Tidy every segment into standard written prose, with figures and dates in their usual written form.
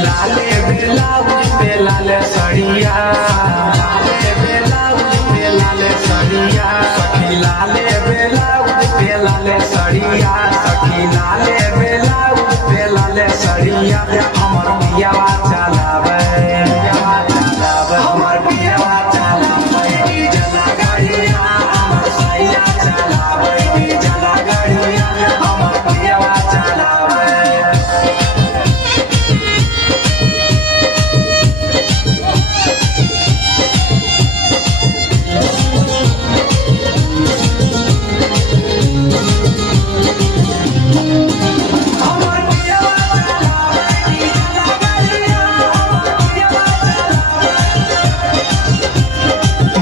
लाले ब्लाउज पे लाले सड़िया, लाले ब्लाउज पे लाले सड़िया, सखी लाले ब्लाउज पे लाले सड़िया, सखी लाले ब्लाउज पे लाले सड़िया। हमर पियावा चलावे, हमर पियावा चलावे डीजल गाड़िया, हमर सैया चलावे डीजल गाड़िया, हमर पियावा चलावे।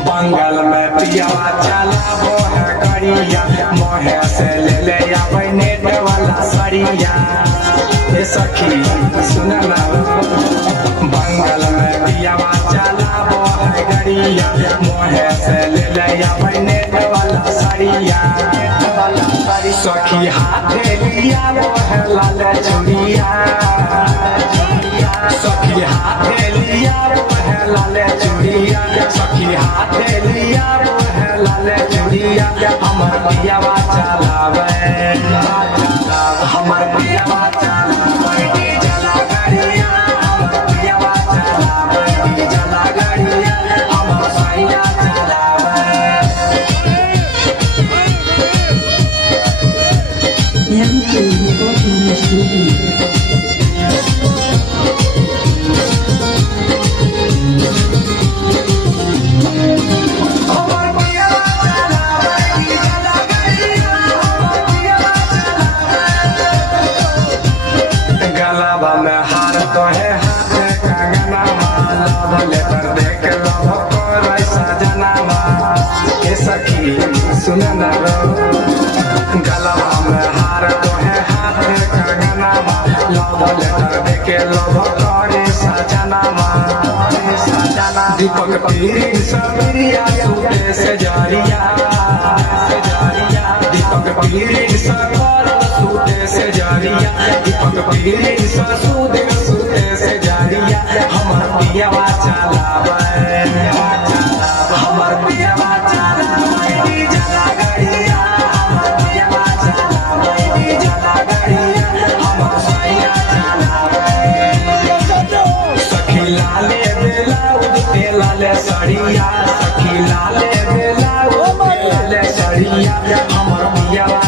बंगाल में पियावा चलाबो है गाड़िया, मोहे से ले ले आबै नेट वाला सड़िया। ए सखी सुन ना, बंगाल में पियावा चलाबो है गाड़िया, मोहे से ले ले आबै नेट वाला सड़िया। सखी हाथे लिया वो है लाल चूड़िया, सखी हाथे लिया वो है लाल चूड़िया, सखी हाथे लिया वो है लाल चूड़िया। हमर पियावा चलावे, हमर पियावा चलावे डीजल गाड़िया, हमर पियावा चलावे डीजल गाड़िया, हमर सैया चलावे। गलाबा में हार तो है हाथ कंगना, लव लेटर देख लव कर सजना। ए सखी सुन ना रो, गलाबा में हार तो है हाथ कंगना, लव लेटर देख लव कर सजना। दीपक पीर सबिरिया सूटे से जारिया, दीपक पीर सकर सूटे से जारिया, दीपक पीर सूते से जारिया। हमर पियावा चलावे, हमर पियावा चलावे डीजल गाड़िया, हमर पियावा चलावे डीजल गाड़िया, हमर सैया चलावे। सखी लाले ब्लाउज पे लाले सड़िया, सखी लाले ब्लाउज पे लाले सड़िया, हमर पियावा